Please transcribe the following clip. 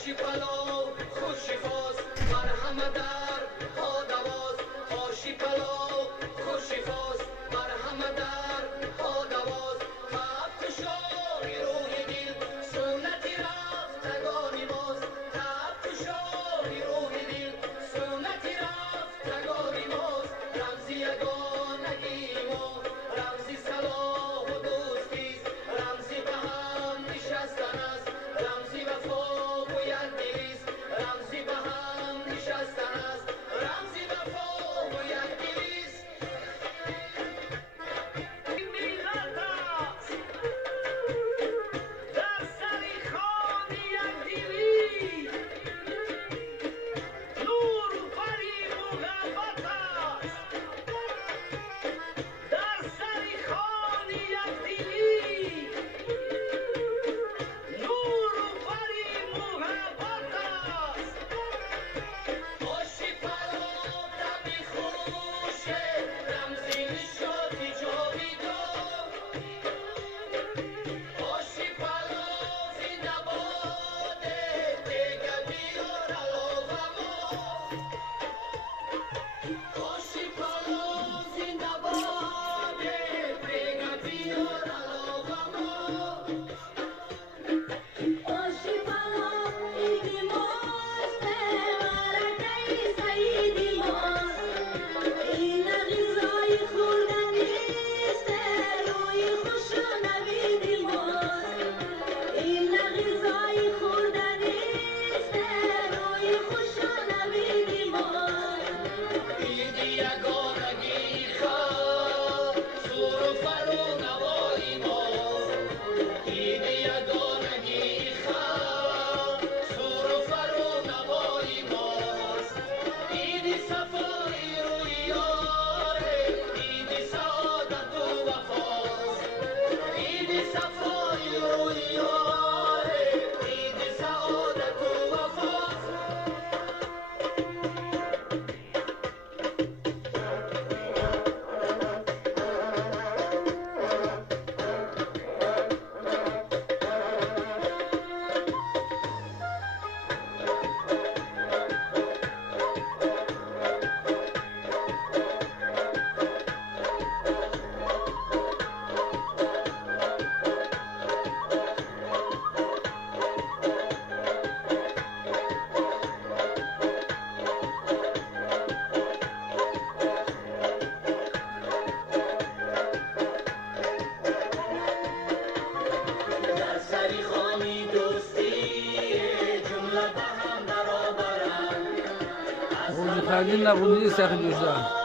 آشی پلو خوشی فاس بر همه در ها دواز آشی پلو خوشی فاس بر همه در ها دواز تب کشای روی دل سنتی رفتگانی باز تب کشای روی دل سنتی رفتگانی باز رمزی یگانگی ما رمزی صلاح و دوستی رمزی به هم نشستن است رمزی وفا و یکدلیست رمزی به هم نشستن است رمزی وفا و یکدلیست در سر خوان یکدلی نور پری محبت است در سر خوان یکدلی نور پری محبت است آشی پلو دمی خوشه رمزی نشاطی جاویدان آشی پلو زنده باده دیگه بیار علاقه ما آشی پلو زنده باده دیگه بیار علاقه ما آشی پلو ایدی ماست برکه سیدی ماست این غذای خوردنیست روی خوش و نویدی ماست این غذای خوردنیست روی خوش و نویدی ماست ایدی یگانگی خواه سور و فرو نوایی ما ایدی یگانگی خواه سور و فرو نوایی ماست ایدی صفای روی یاره ایدی سعادت و وفاست ایدی صفای روی یاره ایدی سعادت و وفاست در سری خانی دوستی جمله به هم برابرند خود خیلی نبودی سخت دوستان